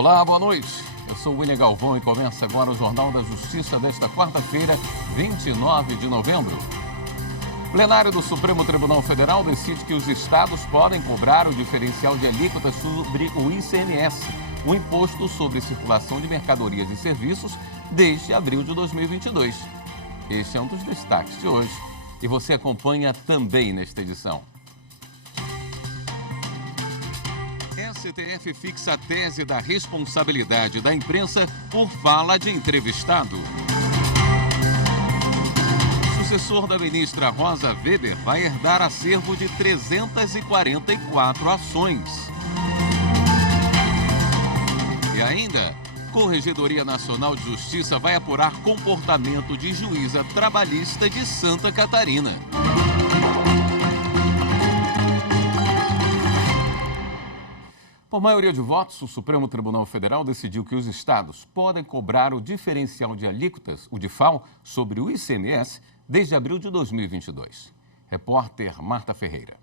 Olá, boa noite. Eu sou William Galvão e começa agora o Jornal da Justiça desta quarta-feira, 29 de novembro. O plenário do Supremo Tribunal Federal decide que os estados podem cobrar o diferencial de alíquotas sobre o ICMS, o Imposto sobre Circulação de Mercadorias e Serviços, desde abril de 2022. Este é um dos destaques de hoje e você acompanha também nesta edição. STF fixa a tese da responsabilidade da imprensa por fala de entrevistado. O sucessor da ministra Rosa Weber vai herdar acervo de 344 ações. E ainda, Corregedoria Nacional de Justiça vai apurar comportamento de juíza trabalhista de Santa Catarina. Por maioria de votos, o Supremo Tribunal Federal decidiu que os estados podem cobrar o diferencial de alíquotas, o DIFAL, sobre o ICMS desde abril de 2022. Repórter Marta Ferreira.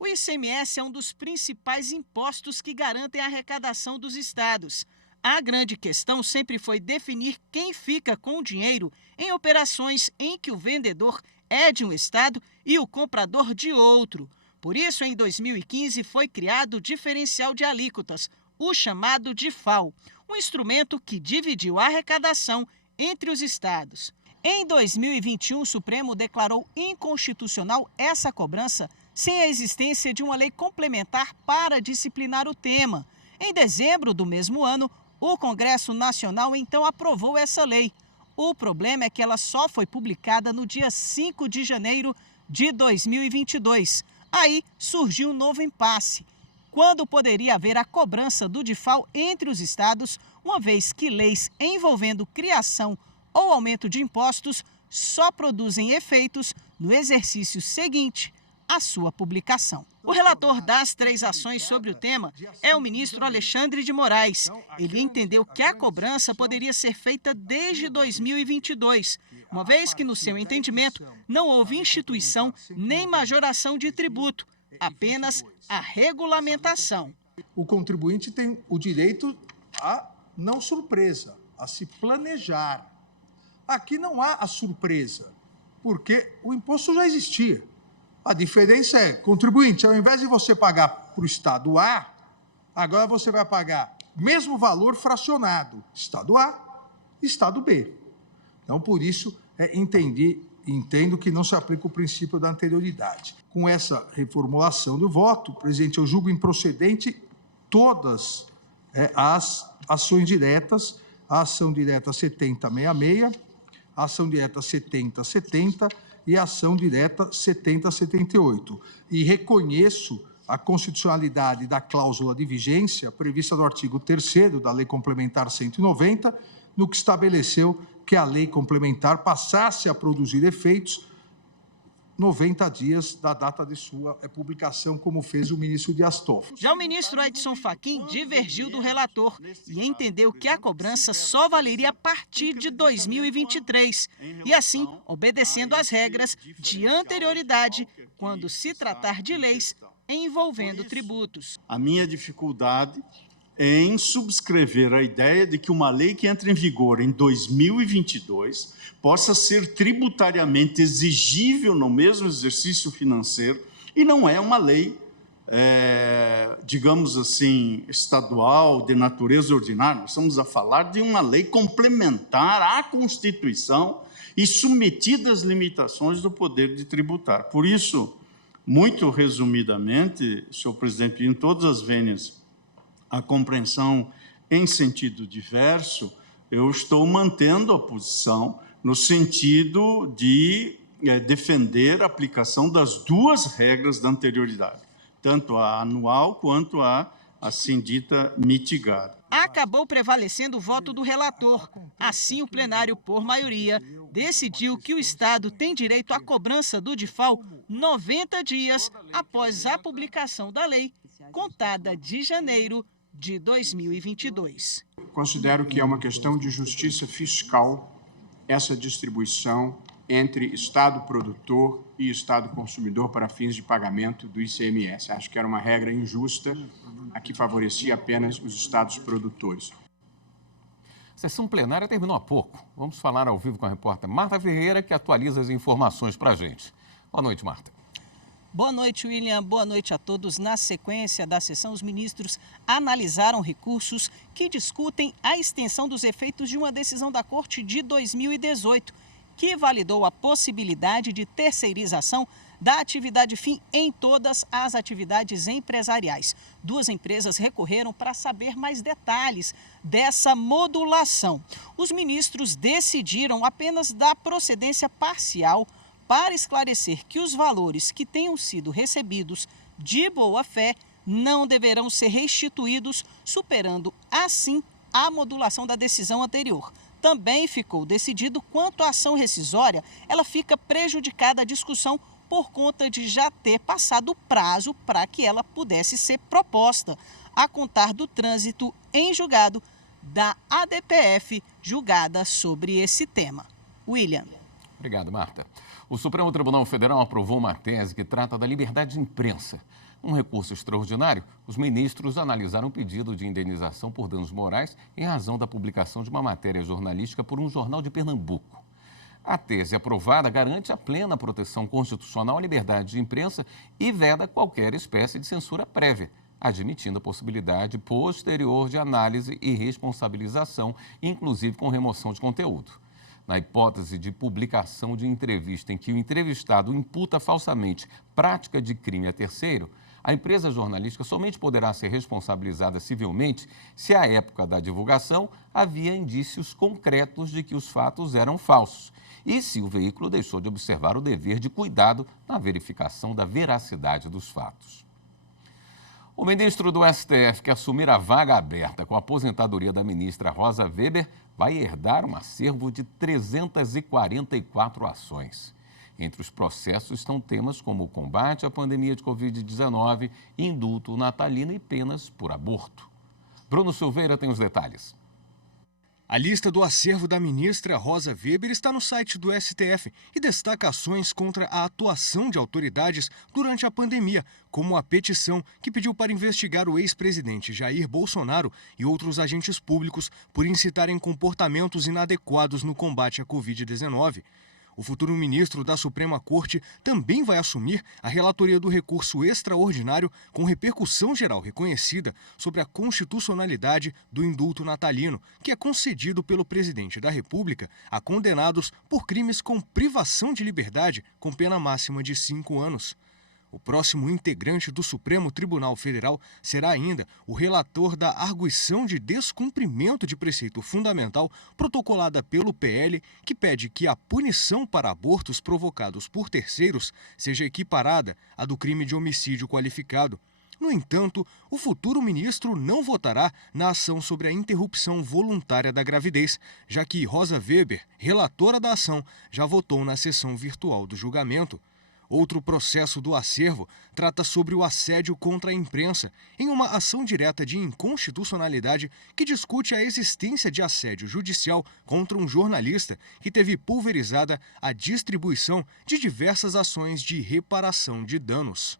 O ICMS é um dos principais impostos que garantem a arrecadação dos estados. A grande questão sempre foi definir quem fica com o dinheiro em operações em que o vendedor é de um estado e o comprador de outro. Por isso, em 2015, foi criado o diferencial de alíquotas, o chamado DIFAL, um instrumento que dividiu a arrecadação entre os estados. Em 2021, o Supremo declarou inconstitucional essa cobrança sem a existência de uma lei complementar para disciplinar o tema. Em dezembro do mesmo ano, o Congresso Nacional então aprovou essa lei. O problema é que ela só foi publicada no dia 5 de janeiro de 2022. Aí surgiu um novo impasse. Quando poderia haver a cobrança do DIFAL entre os estados, uma vez que leis envolvendo criação ou aumento de impostos só produzem efeitos no exercício seguinte à sua publicação. O relator das 3 ações sobre o tema é o ministro Alexandre de Moraes. Ele entendeu que a cobrança poderia ser feita desde 2022, uma vez que, no seu entendimento, não houve instituição nem majoração de tributo, apenas a regulamentação. O contribuinte tem o direito a não surpresa, a se planejar. Aqui não há a surpresa, porque o imposto já existia. A diferença é, contribuinte, ao invés de você pagar para o estado A, agora você vai pagar o mesmo valor fracionado, estado A, estado B. Então, por isso, entendo que não se aplica o princípio da anterioridade. Com essa reformulação do voto, presidente, eu julgo improcedente todas as ações diretas, a ação direta 7066, a ação direta 7070 e a ação direta 7078. E reconheço a constitucionalidade da cláusula de vigência prevista no artigo 3º da Lei Complementar 190, no que estabeleceu que a lei complementar passasse a produzir efeitos 90 dias da data de sua publicação, como fez o ministro Dias Toffoli. Já o ministro Edson Fachin divergiu do relator e entendeu que a cobrança só valeria a partir de 2023 e, assim, obedecendo às regras de anterioridade quando se tratar de leis envolvendo tributos. A minha dificuldade é em subscrever a ideia de que uma lei que entra em vigor em 2022 possa ser tributariamente exigível no mesmo exercício financeiro e não é uma lei, digamos assim, estadual, de natureza ordinária. Nós estamos a falar de uma lei complementar à Constituição e submetida às limitações do poder de tributar. Por isso, muito resumidamente, senhor presidente, em todas as vênias, a compreensão em sentido diverso, eu estou mantendo a posição no sentido de defender a aplicação das 2 regras da anterioridade, tanto a anual quanto a assim dita mitigada. Acabou prevalecendo o voto do relator. Assim, o plenário, por maioria, decidiu que o Estado tem direito à cobrança do DIFAL 90 dias após a publicação da lei, contada de janeiro de 2022. Considero que é uma questão de justiça fiscal essa distribuição entre Estado produtor e Estado consumidor para fins de pagamento do ICMS. Acho que era uma regra injusta a que favorecia apenas os estados produtores. A sessão plenária terminou há pouco. Vamos falar ao vivo com a repórter Marta Ferreira, que atualiza as informações para a gente. Boa noite, Marta. Boa noite, William. Boa noite a todos. Na sequência da sessão, os ministros analisaram recursos que discutem a extensão dos efeitos de uma decisão da Corte de 2018, que validou a possibilidade de terceirização da atividade fim em todas as atividades empresariais. Duas empresas recorreram para saber mais detalhes dessa modulação. Os ministros decidiram apenas da procedência parcial para esclarecer que os valores que tenham sido recebidos de boa-fé não deverão ser restituídos, superando assim a modulação da decisão anterior. Também ficou decidido quanto à ação rescisória, ela fica prejudicada à discussão por conta de já ter passado o prazo para que ela pudesse ser proposta, a contar do trânsito em julgado da ADPF julgada sobre esse tema. William. Obrigado, Marta. O Supremo Tribunal Federal aprovou uma tese que trata da liberdade de imprensa. Um recurso extraordinário, os ministros analisaram um pedido de indenização por danos morais em razão da publicação de uma matéria jornalística por um jornal de Pernambuco. A tese aprovada garante a plena proteção constitucional à liberdade de imprensa e veda qualquer espécie de censura prévia, admitindo a possibilidade posterior de análise e responsabilização, inclusive com remoção de conteúdo. Na hipótese de publicação de entrevista em que o entrevistado imputa falsamente prática de crime a terceiro, a empresa jornalística somente poderá ser responsabilizada civilmente se à época da divulgação havia indícios concretos de que os fatos eram falsos e se o veículo deixou de observar o dever de cuidado na verificação da veracidade dos fatos. O ministro do STF, que assumir a vaga aberta com a aposentadoria da ministra Rosa Weber, vai herdar um acervo de 344 ações. Entre os processos estão temas como o combate à pandemia de Covid-19, indulto natalino e penas por aborto. Bruno Silveira tem os detalhes. A lista do acervo da ministra Rosa Weber está no site do STF e destaca ações contra a atuação de autoridades durante a pandemia, como a petição que pediu para investigar o ex-presidente Jair Bolsonaro e outros agentes públicos por incitarem comportamentos inadequados no combate à Covid-19. O futuro ministro da Suprema Corte também vai assumir a relatoria do recurso extraordinário com repercussão geral reconhecida sobre a constitucionalidade do indulto natalino, que é concedido pelo presidente da República a condenados por crimes com privação de liberdade com pena máxima de 5 anos. O próximo integrante do Supremo Tribunal Federal será ainda o relator da arguição de descumprimento de preceito fundamental protocolada pelo PL, que pede que a punição para abortos provocados por terceiros seja equiparada à do crime de homicídio qualificado. No entanto, o futuro ministro não votará na ação sobre a interrupção voluntária da gravidez, já que Rosa Weber, relatora da ação, já votou na sessão virtual do julgamento. Outro processo do acervo trata sobre o assédio contra a imprensa, em uma ação direta de inconstitucionalidade que discute a existência de assédio judicial contra um jornalista que teve pulverizada a distribuição de diversas ações de reparação de danos.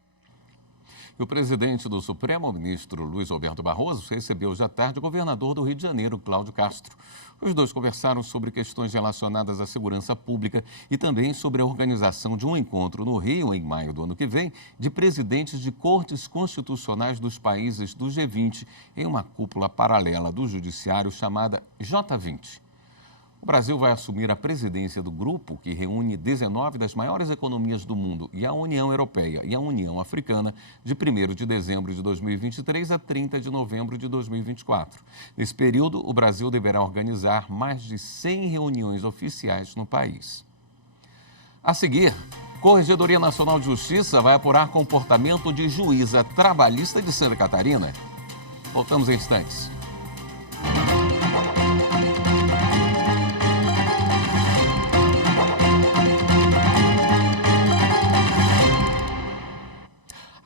E o presidente do Supremo, o ministro Luiz Roberto Barroso, recebeu hoje à tarde o governador do Rio de Janeiro, Cláudio Castro. Os dois conversaram sobre questões relacionadas à segurança pública e também sobre a organização de um encontro no Rio, em maio do ano que vem, de presidentes de cortes constitucionais dos países do G20, em uma cúpula paralela do judiciário chamada J20. O Brasil vai assumir a presidência do grupo, que reúne 19 das maiores economias do mundo e a União Europeia e a União Africana, de 1º de dezembro de 2023 a 30 de novembro de 2024. Nesse período, o Brasil deverá organizar mais de 100 reuniões oficiais no país. A seguir, Corregedoria Nacional de Justiça vai apurar comportamento de juíza trabalhista de Santa Catarina. Voltamos em instantes.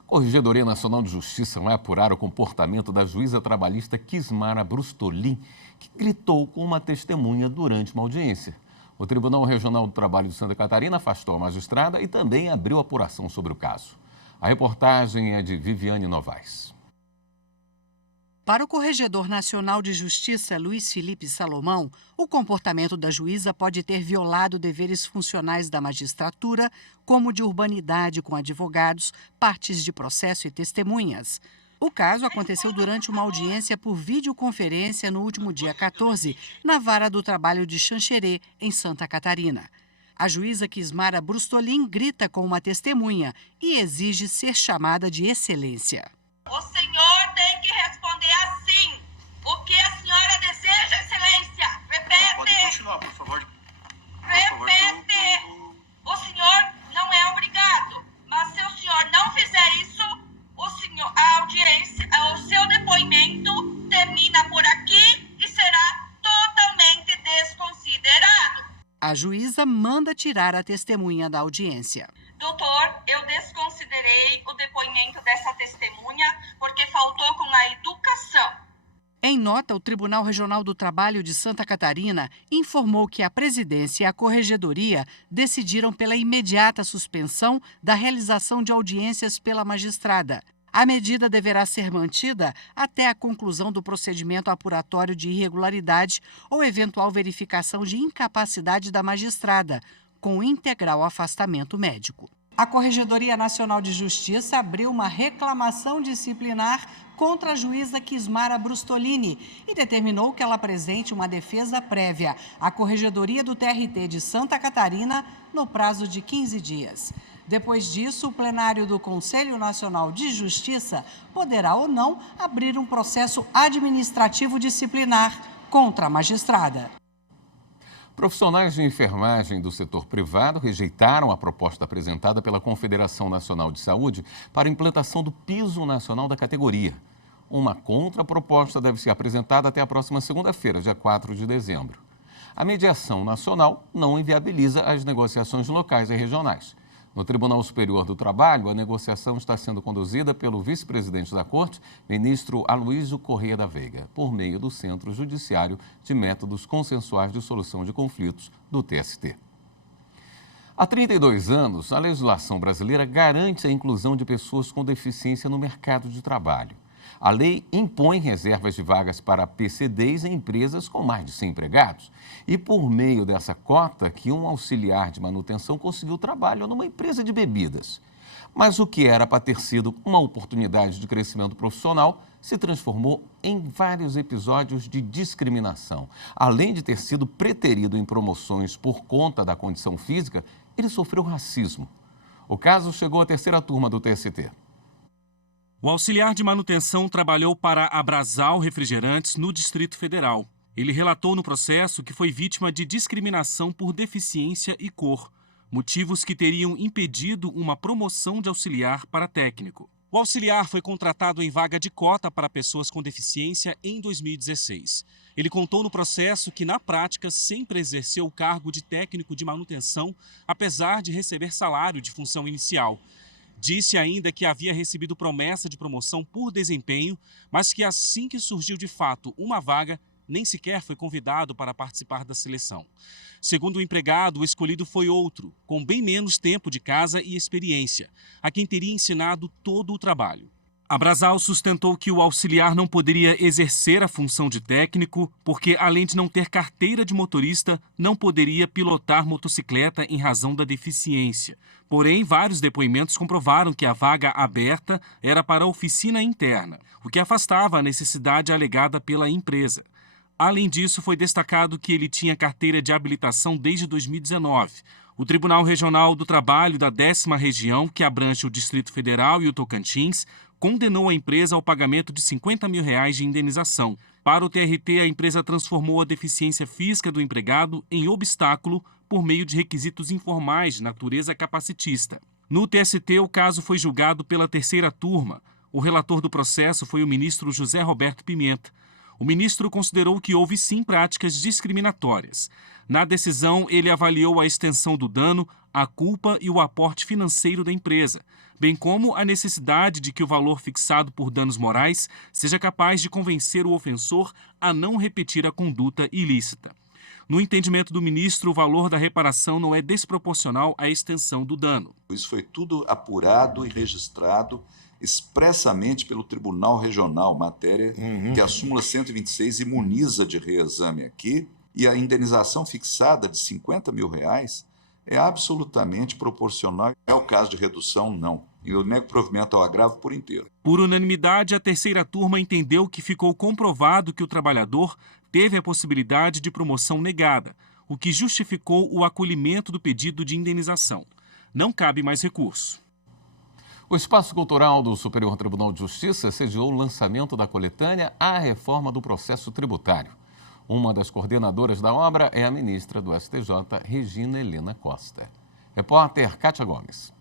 A Corregedoria Nacional de Justiça vai apurar o comportamento da juíza trabalhista Kismara Brustolin, que gritou com uma testemunha durante uma audiência. O Tribunal Regional do Trabalho de Santa Catarina afastou a magistrada e também abriu apuração sobre o caso. A reportagem é de Viviane Novaes. Para o Corregedor Nacional de Justiça, Luiz Felipe Salomão, o comportamento da juíza pode ter violado deveres funcionais da magistratura, como de urbanidade com advogados, partes de processo e testemunhas. O caso aconteceu durante uma audiência por videoconferência no último dia 14, na Vara do Trabalho de Xanxerê, em Santa Catarina. A juíza Kismara Brustolin grita com uma testemunha e exige ser chamada de excelência. O senhor tem que responder assim. O que a senhora deseja, excelência? Repete. Pode continuar, por favor. Repete. O senhor não é obrigado. Mas se o senhor não fizer isso, a audiência, o seu depoimento termina por aqui e será totalmente desconsiderado. A juíza manda tirar a testemunha da audiência. Doutor, eu desconsiderei o depoimento dessa testemunha porque faltou com a educação. Em nota, o Tribunal Regional do Trabalho de Santa Catarina informou que a presidência e a corregedoria decidiram pela imediata suspensão da realização de audiências pela magistrada. A medida deverá ser mantida até a conclusão do procedimento apuratório de irregularidade ou eventual verificação de incapacidade da magistrada, com integral afastamento médico. A Corregedoria Nacional de Justiça abriu uma reclamação disciplinar contra a juíza Kismara Brustolin e determinou que ela apresente uma defesa prévia à Corregedoria do TRT de Santa Catarina no prazo de 15 dias. Depois disso, o plenário do Conselho Nacional de Justiça poderá ou não abrir um processo administrativo disciplinar contra a magistrada. Profissionais de enfermagem do setor privado rejeitaram a proposta apresentada pela Confederação Nacional de Saúde para a implantação do piso nacional da categoria. Uma contraproposta deve ser apresentada até a próxima segunda-feira, dia 4 de dezembro. A mediação nacional não inviabiliza as negociações locais e regionais. No Tribunal Superior do Trabalho, a negociação está sendo conduzida pelo vice-presidente da Corte, ministro Aloísio Corrêa da Veiga, por meio do Centro Judiciário de Métodos Consensuais de Solução de Conflitos, do TST. Há 32 anos, a legislação brasileira garante a inclusão de pessoas com deficiência no mercado de trabalho. A lei impõe reservas de vagas para PCDs em empresas com mais de 100 empregados. E por meio dessa cota que um auxiliar de manutenção conseguiu trabalho numa empresa de bebidas. Mas o que era para ter sido uma oportunidade de crescimento profissional se transformou em vários episódios de discriminação. Além de ter sido preterido em promoções por conta da condição física, ele sofreu racismo. O caso chegou à terceira turma do TST. O auxiliar de manutenção trabalhou para a Brasal Refrigerantes no Distrito Federal. Ele relatou no processo que foi vítima de discriminação por deficiência e cor, motivos que teriam impedido uma promoção de auxiliar para técnico. O auxiliar foi contratado em vaga de cota para pessoas com deficiência em 2016. Ele contou no processo que, na prática, sempre exerceu o cargo de técnico de manutenção, apesar de receber salário de função inicial. Disse ainda que havia recebido promessa de promoção por desempenho, mas que assim que surgiu de fato uma vaga, nem sequer foi convidado para participar da seleção. Segundo o empregado, o escolhido foi outro, com bem menos tempo de casa e experiência, a quem teria ensinado todo o trabalho. A Brasal sustentou que o auxiliar não poderia exercer a função de técnico porque, além de não ter carteira de motorista, não poderia pilotar motocicleta em razão da deficiência. Porém, vários depoimentos comprovaram que a vaga aberta era para a oficina interna, o que afastava a necessidade alegada pela empresa. Além disso, foi destacado que ele tinha carteira de habilitação desde 2019. O Tribunal Regional do Trabalho da 10ª Região, que abrange o Distrito Federal e o Tocantins, condenou a empresa ao pagamento de R$50 mil de indenização. Para o TRT, a empresa transformou a deficiência física do empregado em obstáculo por meio de requisitos informais de natureza capacitista. No TST, o caso foi julgado pela terceira turma. O relator do processo foi o ministro José Roberto Pimenta. O ministro considerou que houve sim práticas discriminatórias. Na decisão, ele avaliou a extensão do dano, a culpa e o aporte financeiro da empresa, bem como a necessidade de que o valor fixado por danos morais seja capaz de convencer o ofensor a não repetir a conduta ilícita. No entendimento do ministro, o valor da reparação não é desproporcional à extensão do dano. Isso foi tudo apurado e registrado expressamente pelo Tribunal Regional, matéria que a súmula 126 imuniza de reexame aqui, e a indenização fixada de R$50 mil é absolutamente proporcional. É o caso de redução, não. E eu nego provimento ao agravo por inteiro. Por unanimidade, a terceira turma entendeu que ficou comprovado que o trabalhador teve a possibilidade de promoção negada, o que justificou o acolhimento do pedido de indenização. Não cabe mais recurso. O Espaço Cultural do Superior Tribunal de Justiça sediou o lançamento da coletânea A Reforma do Processo Tributário. Uma das coordenadoras da obra é a ministra do STJ, Regina Helena Costa. Repórter Kátia Gomes.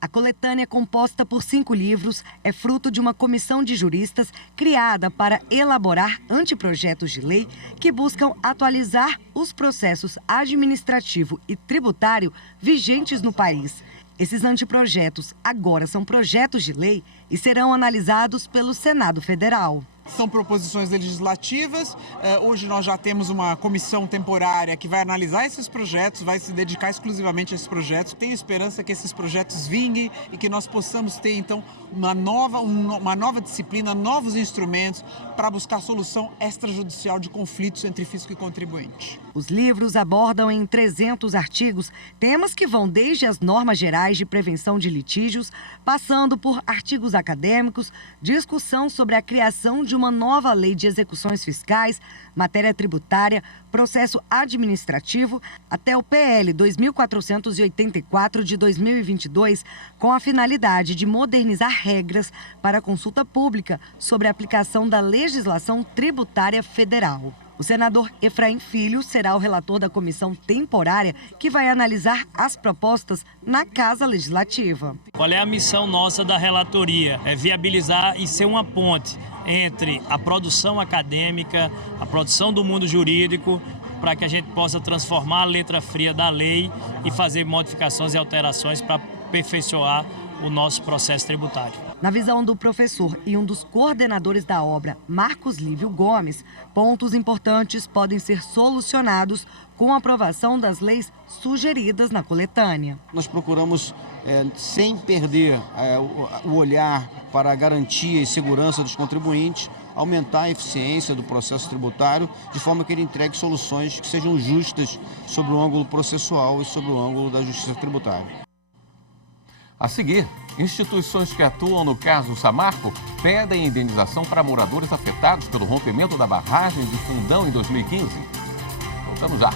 A coletânea, composta por 5 livros, é fruto de uma comissão de juristas criada para elaborar anteprojetos de lei que buscam atualizar os processos administrativo e tributário vigentes no país. Esses anteprojetos agora são projetos de lei e serão analisados pelo Senado Federal. São proposições legislativas. Hoje nós já temos uma comissão temporária que vai analisar esses projetos, vai se dedicar exclusivamente a esses projetos. Tenho esperança que esses projetos vinguem e que nós possamos ter, então, uma nova disciplina, novos instrumentos para buscar solução extrajudicial de conflitos entre fisco e contribuinte. Os livros abordam em 300 artigos temas que vão desde as normas gerais de prevenção de litígios, passando por artigos acadêmicos, discussão sobre a criação de uma nova lei de execuções fiscais, matéria tributária, processo administrativo, até o PL 2484 de 2022, com a finalidade de modernizar regras para consulta pública sobre a aplicação da legislação tributária federal. O senador Efraim Filho será o relator da comissão temporária que vai analisar as propostas na Casa Legislativa. Qual é a missão nossa da relatoria? É viabilizar e ser uma ponte entre a produção acadêmica, a produção do mundo jurídico, para que a gente possa transformar a letra fria da lei e fazer modificações e alterações para aperfeiçoar o nosso processo tributário. Na visão do professor e um dos coordenadores da obra, Marcos Lívio Gomes, pontos importantes podem ser solucionados com a aprovação das leis sugeridas na coletânea. Nós procuramos, sem perder o olhar para a garantia e segurança dos contribuintes, aumentar a eficiência do processo tributário, de forma que ele entregue soluções que sejam justas sobre o ângulo processual e sobre o ângulo da justiça tributária. A seguir, instituições que atuam no caso Samarco pedem indenização para moradores afetados pelo rompimento da barragem de Fundão em 2015. Voltamos já.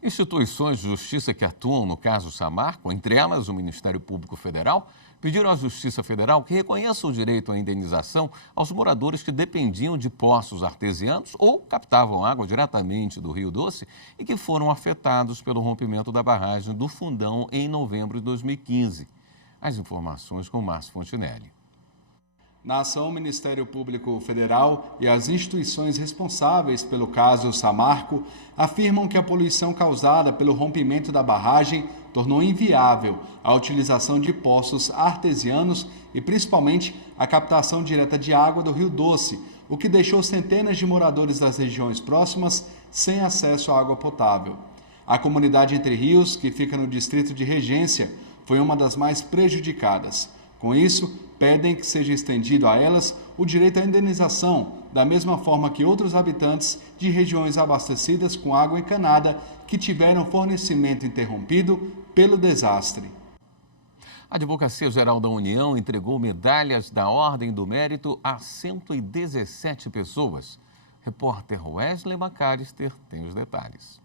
Instituições de justiça que atuam no caso Samarco, entre elas o Ministério Público Federal, pediram à Justiça Federal que reconheça o direito à indenização aos moradores que dependiam de poços artesianos ou captavam água diretamente do Rio Doce e que foram afetados pelo rompimento da barragem do Fundão em novembro de 2015. As informações com Márcio Fontinelli. Na ação, o Ministério Público Federal e as instituições responsáveis pelo caso Samarco afirmam que a poluição causada pelo rompimento da barragem tornou inviável a utilização de poços artesianos e, principalmente, a captação direta de água do Rio Doce, o que deixou centenas de moradores das regiões próximas sem acesso à água potável. A comunidade Entre Rios, que fica no distrito de Regência, foi uma das mais prejudicadas. Com isso, pedem que seja estendido a elas o direito à indenização, da mesma forma que outros habitantes de regiões abastecidas com água encanada que tiveram fornecimento interrompido pelo desastre. A Advocacia Geral da União entregou medalhas da Ordem do Mérito a 117 pessoas. Repórter Wesley Macalister tem os detalhes.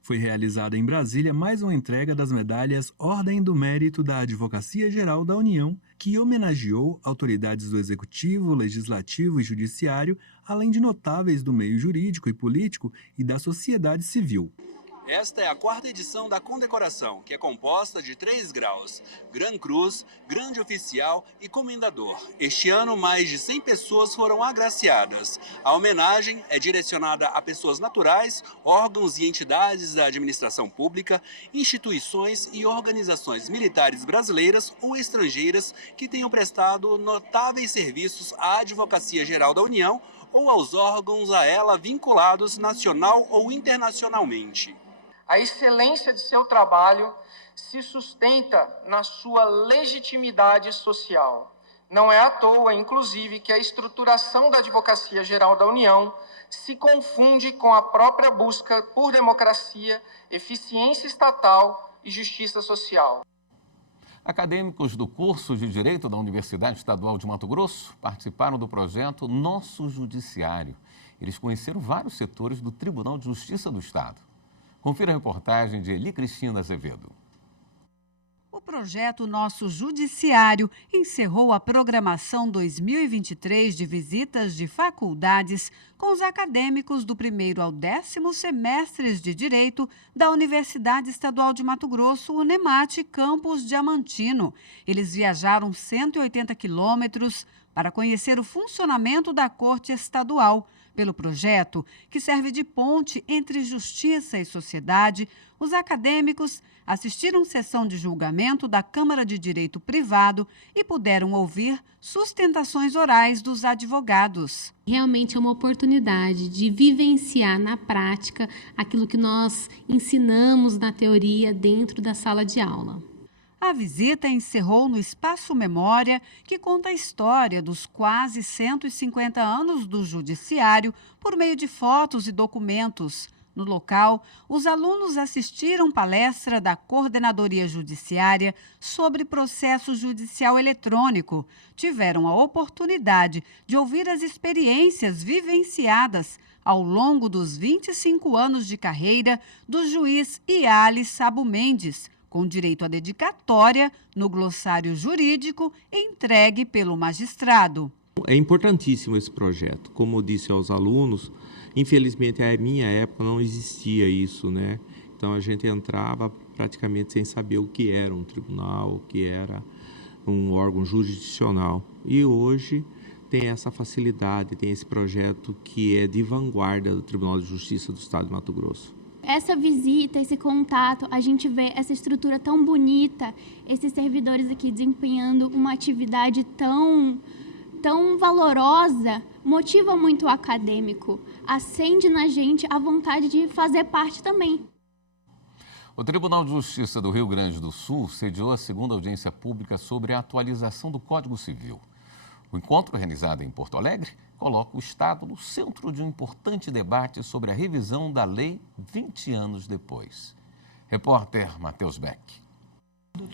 Foi realizada em Brasília mais uma entrega das medalhas Ordem do Mérito da Advocacia Geral da União, que homenageou autoridades do Executivo, Legislativo e Judiciário, além de notáveis do meio jurídico e político e da sociedade civil. Esta é a 4ª edição da condecoração, que é composta de 3 graus: Gran Cruz, Grande Oficial e Comendador. Este ano, mais de 100 pessoas foram agraciadas. A homenagem é direcionada a pessoas naturais, órgãos e entidades da administração pública, instituições e organizações militares brasileiras ou estrangeiras que tenham prestado notáveis serviços à Advocacia Geral da União ou aos órgãos a ela vinculados nacional ou internacionalmente. A excelência de seu trabalho se sustenta na sua legitimidade social. Não é à toa, inclusive, que a estruturação da Advocacia Geral da União se confunde com a própria busca por democracia, eficiência estatal e justiça social. Acadêmicos do curso de Direito da Universidade Estadual de Mato Grosso participaram do projeto Nosso Judiciário. Eles conheceram vários setores do Tribunal de Justiça do Estado. Confira a reportagem de Eli Cristina Azevedo. O projeto Nosso Judiciário encerrou a programação 2023 de visitas de faculdades com os acadêmicos do 1º ao 10º semestres de Direito da Universidade Estadual de Mato Grosso, UNEMAT, campus Diamantino. Eles viajaram 180 quilômetros para conhecer o funcionamento da Corte Estadual. Pelo projeto, que serve de ponte entre justiça e sociedade, os acadêmicos assistiram sessão de julgamento da Câmara de Direito Privado e puderam ouvir sustentações orais dos advogados. Realmente é uma oportunidade de vivenciar na prática aquilo que nós ensinamos na teoria dentro da sala de aula. A visita encerrou no Espaço Memória, que conta a história dos quase 150 anos do Judiciário por meio de fotos e documentos. No local, os alunos assistiram palestra da Coordenadoria Judiciária sobre processo judicial eletrônico. Tiveram a oportunidade de ouvir as experiências vivenciadas ao longo dos 25 anos de carreira do juiz Iali Sabo Mendes, com direito à dedicatória no glossário jurídico entregue pelo magistrado. É importantíssimo esse projeto. Como eu disse aos alunos, infelizmente, na minha época não existia isso, né? Então a gente entrava praticamente sem saber o que era um tribunal, o que era um órgão jurisdicional. E hoje tem essa facilidade, tem esse projeto que é de vanguarda do Tribunal de Justiça do Estado de Mato Grosso. Essa visita, esse contato, a gente vê essa estrutura tão bonita, esses servidores aqui desempenhando uma atividade tão valorosa, motiva muito o acadêmico, acende na gente a vontade de fazer parte também. O Tribunal de Justiça do Rio Grande do Sul sediou a 2ª audiência pública sobre a atualização do Código Civil. O encontro, realizado em Porto Alegre, coloca o Estado no centro de um importante debate sobre a revisão da lei 20 anos depois. Repórter Matheus Beck.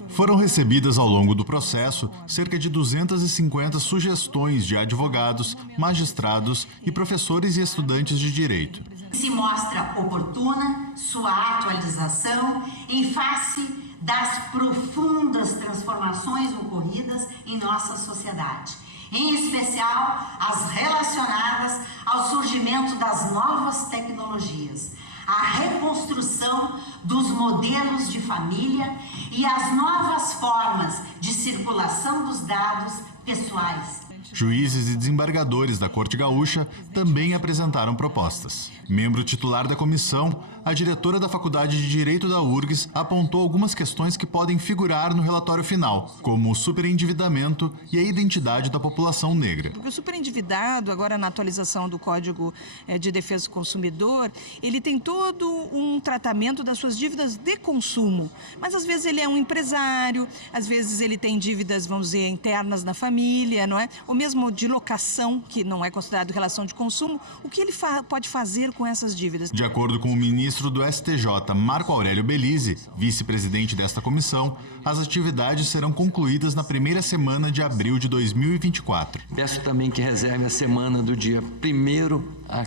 Foram recebidas ao longo do processo cerca de 250 sugestões de advogados, magistrados e professores e estudantes de direito. Se mostra oportuna sua atualização em face das profundas transformações ocorridas em nossa sociedade, em especial as relacionadas ao surgimento das novas tecnologias, a reconstrução dos modelos de família e as novas formas de circulação dos dados pessoais. Juízes e desembargadores da Corte Gaúcha também apresentaram propostas. Membro titular da comissão, a diretora da Faculdade de Direito da URGS apontou algumas questões que podem figurar no relatório final, como o superendividamento e a identidade da população negra. Porque o superendividado, agora na atualização do Código de Defesa do Consumidor, ele tem todo um tratamento das suas dívidas de consumo. Mas às vezes ele é um empresário, às vezes ele tem dívidas, vamos dizer, internas na família, não é? Ou mesmo de locação, que não é considerado relação de consumo. O que ele pode fazer com essas dívidas? De acordo com o ministro do STJ, Marco Aurélio Belize, vice-presidente desta comissão, as atividades serão concluídas na primeira semana de abril de 2024. Peço também que reserve a semana do dia 1º a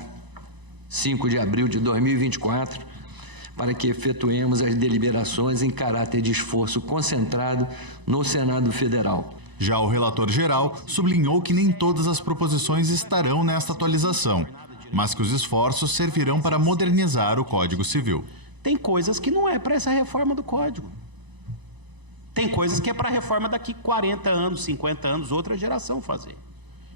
5 de abril de 2024 para que efetuemos as deliberações em caráter de esforço concentrado no Senado Federal. Já o relator geral sublinhou que nem todas as proposições estarão nesta atualização, mas que os esforços servirão para modernizar o Código Civil. tem coisas que não é para essa reforma do Código. Tem coisas que é para a reforma daqui 40 anos, 50 anos, outra geração fazer.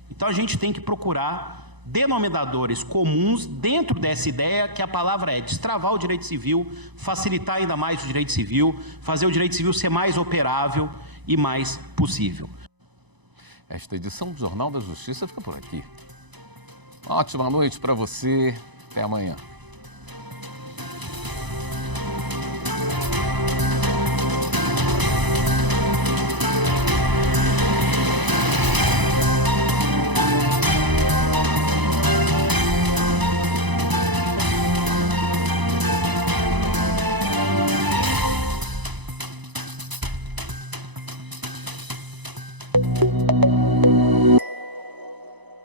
Então a gente tem que procurar denominadores comuns dentro dessa ideia que a palavra é destravar o direito civil, facilitar ainda mais o direito civil, fazer o direito civil ser mais operável e mais possível. Esta edição do Jornal da Justiça fica por aqui. Ótima noite para você. Até amanhã.